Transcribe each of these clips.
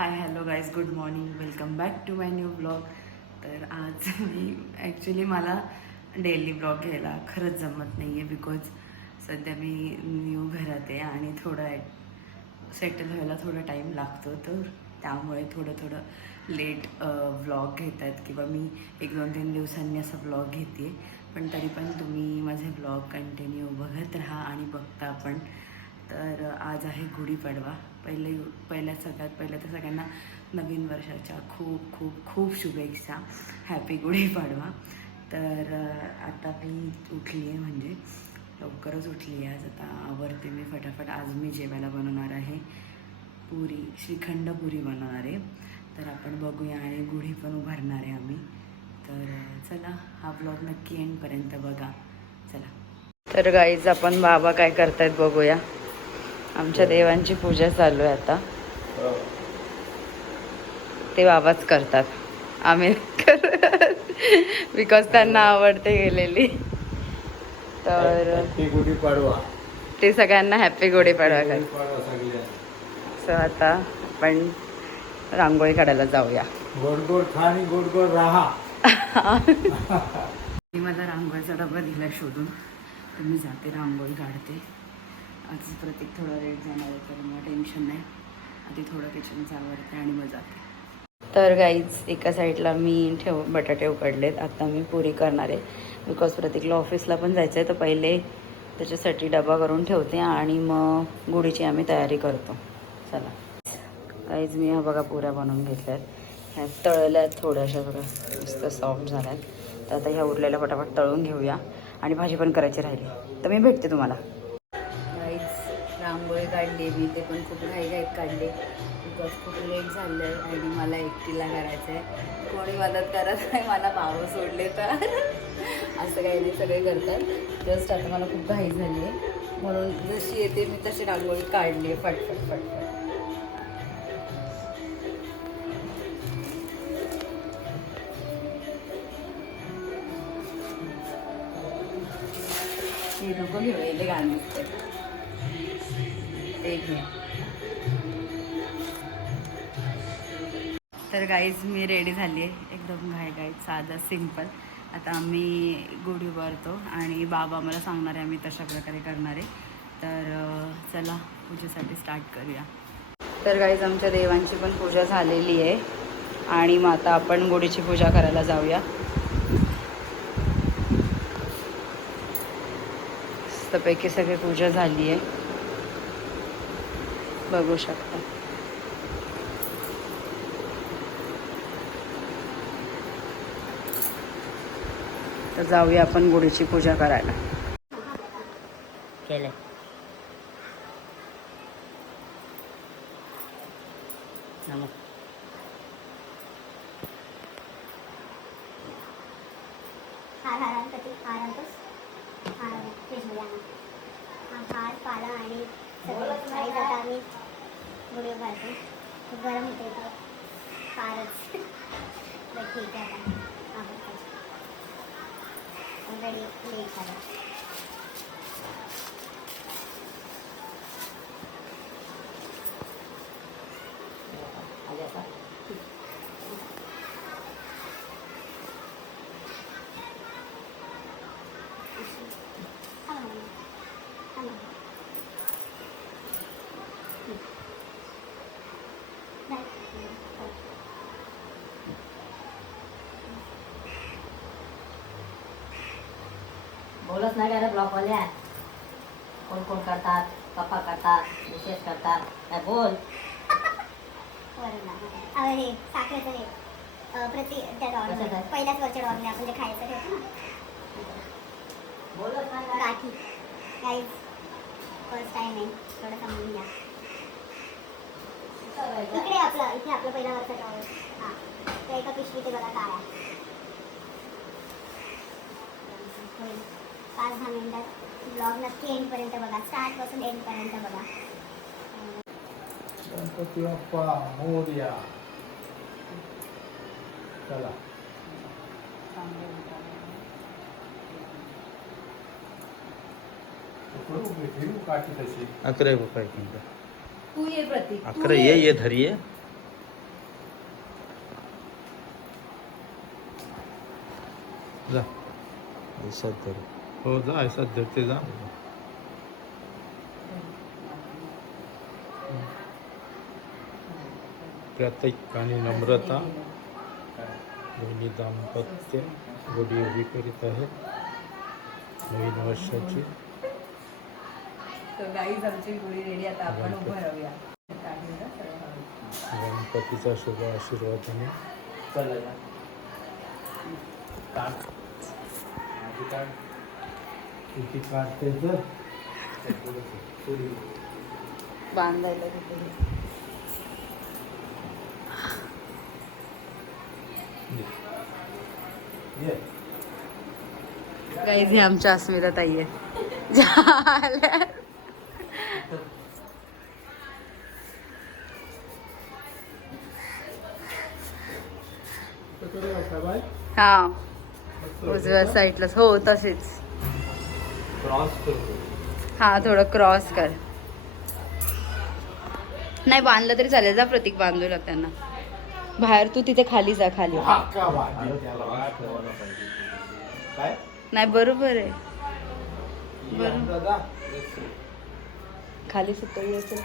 Hi hello guys good morning welcome back to my new vlog तर आज मी actually मला डेली ब्लॉग घ्यायला खरंच जमत नाही आहे बिकॉज सध्या मी न्यू घरात आहे आणि थोडं सेटल व्हायला थोडा टाईम लागतो. तर त्यामुळे थोडं थोडं लेट व्लॉग घेत आहेत किंवा मी एक दोन तीन दिवसांनी असा ब्लॉग घेते पण तरी पण तुम्ही माझे ब्लॉग कंटिन्यू बघत राहा आणि बघता पण. तर आज आहे गुढीपाडवा पहिले पहिल्या सगळ्यात पहिल्या तर सगळ्यांना नवीन वर्षाच्या खूप खूप खूप शुभेच्छा. हॅपी गुढीपाडवा तर आता मी उठली आहे म्हणजे लवकरच उठली आहे आज आता आवरते मी फटाफट. आज मी जेवायला बनवणार आहे. पुरी श्रीखंड पुरी बनवणार आहे. तर आपण बघूया आणि गुढी पण उभारणार आहे आम्ही. तर चला हा ब्लॉग नक्की एंडपर्यंत बघा. चला. तर गाईज आपण बाबा काय करतायत बघूया. आमच्या देवांची पूजा चालू आहे आता. ते बाबाच करतात. आम्ही बिकॉज त्यांना आवडते गेलेली. तर ती सगळ्यांना हॅपी गुढीपाडवा कर सो आता आपण रांगोळी काढायला जाऊया. गोड गोड खा आणि गोड गोड राहा. मी माझा रांगोळीचा डबा दिला शोधून. तर मी जाते रांगोळी काढते. आज प्रत्येक थोडं रेट जाणार आहे तर मग टेन्शन नाही. आधी थोडं किचनचं आवडते आणि मग जाते. तर गाईज एका साईडला मी ठेव बटाटे उकडलेत. आता मी पुरी करणार आहे. बिकॉज प्रत्येकला ऑफिसला पण जायचं आहे तर पहिले त्याच्यासाठी डबा करून ठेवते आणि मग गुढीची आम्ही तयारी करतो. चला. गाईज मी हा बघा पुऱ्या बनवून घेतल्या आहेत ह्या तळल्या आहेत थोड्याशा बघा मस्त सॉफ्ट झाल्या आहेत तर आता ह्या उरलेल्या पटापट तळून घेऊया. आणि भाजी पण करायची राहिली. तर मी भेटते तुम्हाला. रांगोळी काढली मी ते पण खूप घाईघाईत काढले. बिकॉज खूप लेट झालं आहे आणि मला एकटीला करायचं आहे कोणी मदत करत नाही मला भावं सोडले तर. असं काही नाही सगळे करतात. जस्ट आता मला खूप घाई झाली. आहे म्हणून जशी येते मी तशी रांगोळी काढली आहे फटफट फटफट. हे नको घेऊ येते गाणी ते घ्या तर गाईज मी रेडी झाली आहे. एकदम घाई गाईज साधा सिंपल आता आम्ही गुढी उभारतो आणि बाबा मला सांगणार आहे आम्ही तशा प्रकारे करणार आहे. तर चला पूजेसाठी स्टार्ट करूया. तर गाईज आमच्या देवांची पण पूजा झालेली आहे. आणि मग आता आपण गुढीची पूजा करायला जाऊया. मस्तपैकी सगळी पूजा झाली आहे. बघू शकता. तर जाऊया आपण गुढीची पूजा करायला. चला आणा हा हार खूप गरम होते इथे फारच. बरं ठीक आहे. आता रेडी लेट झालं थांबा ना. थांबा. हं. नाही. बोलच नाही रे ब्लॉकवाल्या कोण कोण करतात? पप्पा करतात विशेष करतात. काय बोल. अहो, हे साखरेचं हे अ, प्रति त्या डॉलमध्ये? पहिल्याच वरच्या डॉलमध्ये आपण जे खायचं ठेवतो ना बोलच नाही का गाठी गाईज फर्स्ट टाइम आहे. थोडं समजून घ्या. इकडे आपलं इथे आपलं पहिला वरचा टॉवर हां. त्या एका पिशवीत ते बघा काय आहे पाच दहा मिनिटात ब्लॉग नक्की एंडपर्यंत बघा. स्टार्टपासून एंडपर्यंत बघा. गणपती बाप्पा मोर्या. चला. अकरा बघा एक तू ये अकरा ये ये. धरी ये. जा. दिसत धरू. हो जा ऐसा धरते जा. प्रत्येक आणि नम्रता दोन्ही दाम्पत्य गुढी उभी करीत आहेत नवीन वर्षाची. तर गाईज आमची गोळी रेडी आता आपण उभं राहूया. गणपतीचा शुभ आशीर्वादाने किती काढते तर? बांधायला तिथे ये गाईज ही आमच्या अस्मिता ताई आहे हा. उजव्या साईडलाच हो तसेच. हा थोडं क्रॉस कर. नाही बांधलं तरी चालेल जा प्रतीक बांधू लाग त्यांना. बाहेर तू तिथे खाली जा खाली. हा नाही बरोबर आहे. दादा खाली सुतळी असेल.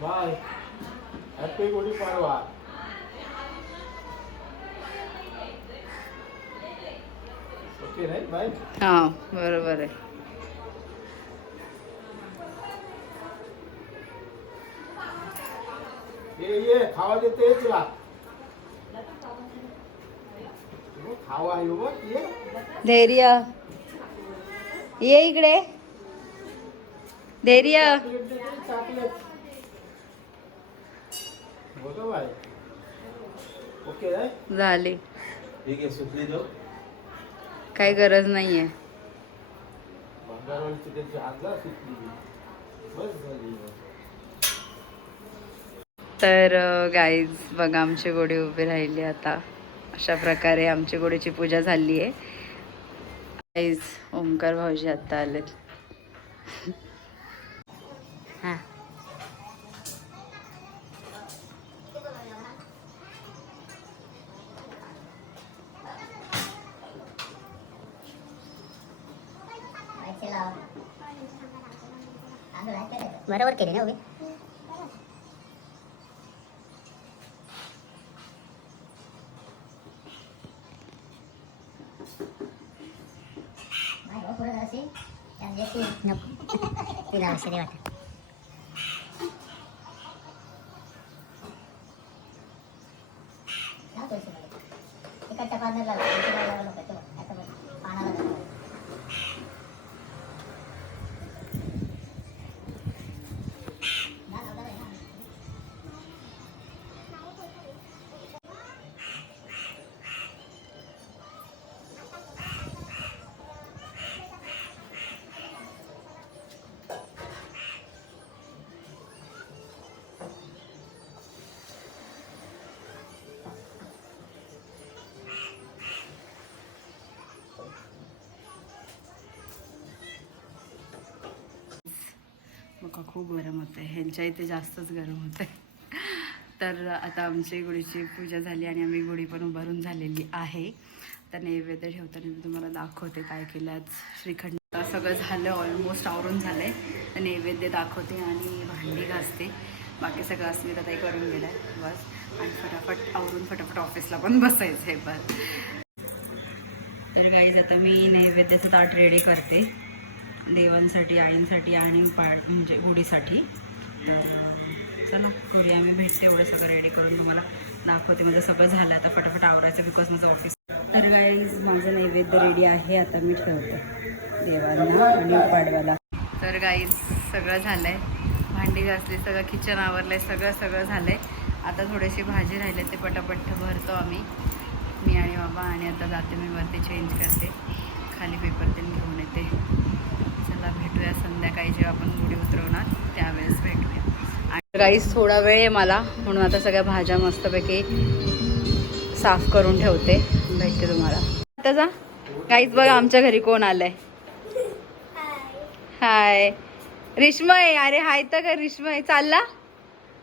Bye happy Gudi Padwa okay नाही बाय हा बरोबर आहे. ये ये खावा देते तुला. खावा येऊ बघ ये. धैर्य. ये इकडे. धैर्य. झाली. ठीक आहे सुटली तो. काही गरज बस झाली. तर गाईज बघा आमची गोडी उभी राहिली आता. अशा प्रकारे आमची गोडीची पूजा झाली आहे गाईज ओंकार भाऊजी आता आलेत. बरोबर केले ना उभी तिला असे नाही वाटत खूप गरम होतं आहे ह्यांच्या इथे जास्तच गरम होतं आहे तर आता आमची गुढीची पूजा झाली आणि आम्ही गुढी पण उभारून झालेली आहे. तर नैवेद्य ठेवताना मी तुम्हाला दाखवते काय केलं आज. श्रीखंड सगळं झालं ऑलमोस्ट आवरून झालं आहे तर नैवेद्य दाखवते आणि भांडी घासते. बाकी सगळं अस्मिता ताई करून गेलं आहे बस. आणि फटाफट आवरून फटाफट ऑफिसला पण बसायचं आहे बस. तर गाईज आता मी नैवेद्याचं ताट रेडी करते. देवांसाठी आईंसाठी आणि पाड म्हणजे गुढीसाठी. तर चला करूया मी भेटते एवढं सगळं रेडी करून तुम्हाला. दाखवते. माझं सगळं झालं आता फटाफट आवरायचं बिकॉज माझं ऑफिस तर गाईज माझं नैवेद्य रेडी आहे. आता मी ठेवते देवांना आणि पाडवाला तर गाईज सगळं झालं आहे भांडी घासली सगळं किचन आवरलं आहे सगळं सगळं झालं आहे आता थोडीशी भाजी राहिले ते पटापट भरतो आम्ही. मी आणि बाबा आणि आता जाते मी वरती चेंज करते. खाली पेपर ते घेऊन येते. भेटूया संध्याकाळी जेव्हा आपण गुढी उतरवणार त्यावेळेस भेटूया. आणि राईस थोडा वेळ आहे मला म्हणून आता सगळ्या भाज्या मस्तपैकी साफ करून ठेवते. भेटते तुम्हाला. आता जा. काहीच बघा आमच्या घरी कोण आलंय. हाय रेश्मय अरे हाय तर का रेश्मय. चालला?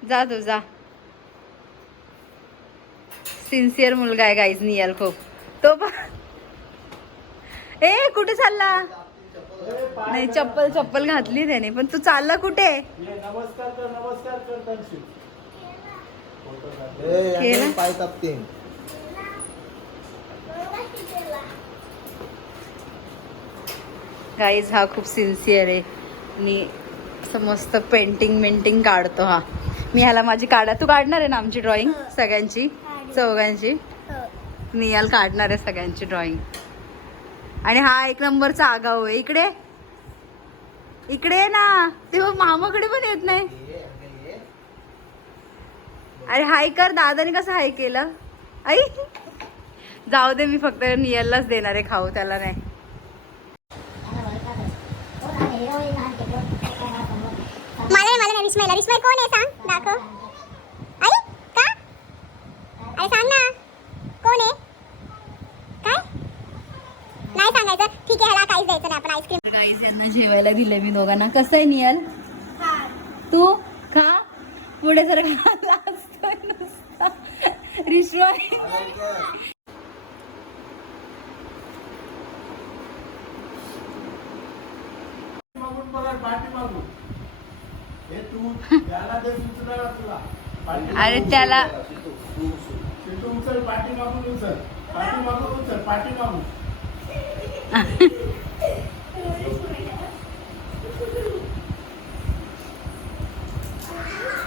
जा तू जा. सिन्सिअर मुलगा आहे गाईज नियाल खूप. तो पण ए कुठे चालला? नाही चप्पल चप्पल घातली त्याने. पण तू चालला कुठे? नमस्कार कर नमस्कार कर? पाय तापतील. गाईज हा खूप सिन्सिअर आहे. असं मस्त पेंटिंग मेंटिंग काढतो हा. मी ह्याला माझी काढा. तू काढणार आहे ना आमची ड्रॉइंग सगळ्यांची? चौघांची? नियाल काढणार आहे सगळ्यांची ड्रॉइंग आणि हा एक नंबरचा आगाऊ आहे. इकडे? इकडे ना. तेव्हा मामाकडे पण येत नाही. अरे हाय कर दादाने कसं हाय केलं? आई जाऊ दे मी फक्त नियललाच देणार आहे खाऊ त्याला नाही. मला नाही मला नाही. विस्मयला विस्मय कोण आहे सांग? दाखव आई का अरे सांग ना कोण आहे काय नाही सांगायचं ठीक आहे ह्याला काहीच द्यायचं नाही आपण आईस्क्रीम गाईज यांना जेवायला दिले मी दोघांना. कसं आहे नियल? तू? खा. पुढे जर खाल्ला असतोय नुसता. रिश्वा. मागून पाठी मागून पाठी अरे त्याला तू उचल पाठी मागून उचल पाठी मागून उचल पाठी मागून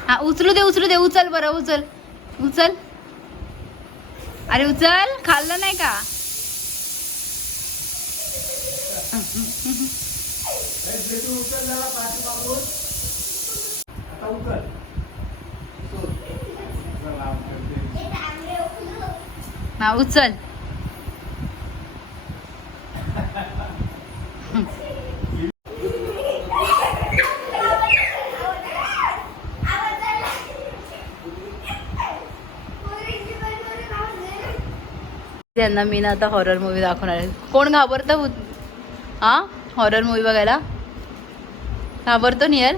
हा उचलू दे उचलू दे. उचल बरं उचल. उचल. अरे उचल. खाल्लं नाही का? उचल जरा पाठी मागून आता उचल चला, आपण ते- हा उचल त्यांना मी ना आता हॉरर मूवी दाखवणार आहे. कोण घाबरतं हा? हॉरर मूवी बघायला? घाबरतो नियर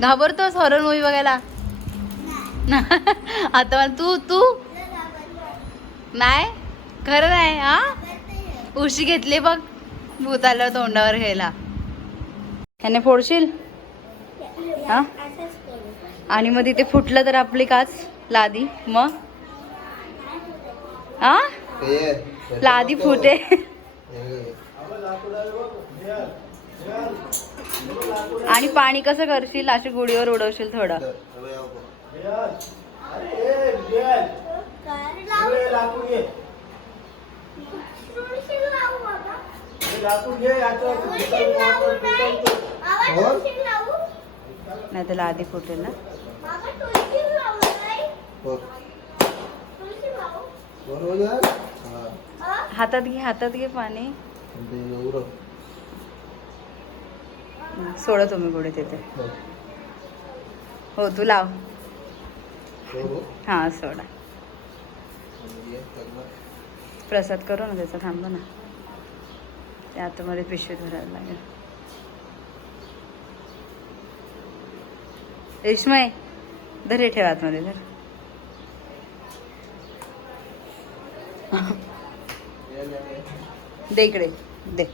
घाबरतोस हॉरर मूवी बघायला? आता मला तू तू? नाही? खरं नाही हा? उशी घेतली बघ भूत आलं तोंडावर घ्यायला. ह्याने फोडशील? हा? आणि मग तिथे फुटलं तर आपली काच लादी मग? हा लादी फुटे. आणि पाणी कसं करशील? अशी गुडीवर उडवशील थोडं. हे. नाही तर लादी फुटेल ना. हातात घे हातात घे पाणी. सोडा तुम्ही पुढे तिथे. हो. तू लाव. हा सोडा. प्रसाद करू ना त्याचा थांबा ना. ते आतमध्ये पिशवी धरायला लागेल. रेश्मय धर हे ठेव आतमध्ये धर. दे इकडे. दे.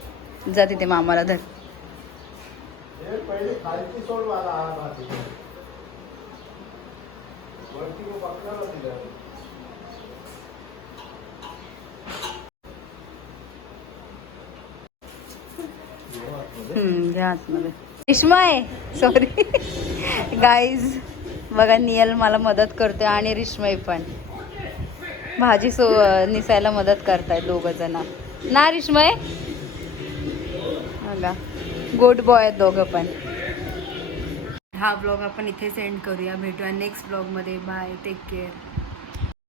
जा तिथे मामाला धर. हे घ्या आतमध्ये. सॉरी गाईज बघा नियल मला मदत करते आणि रिश्मय पण. भाजी सो निसायला मदत करताय दोघ जण. ना रिश्मय? बघा. गुड बॉय आहेत दोघं पण. हा ब्लॉग आपण इथेच एंड करूया. भेटूया नेक्स्ट ब्लॉगमध्ये. Bye take care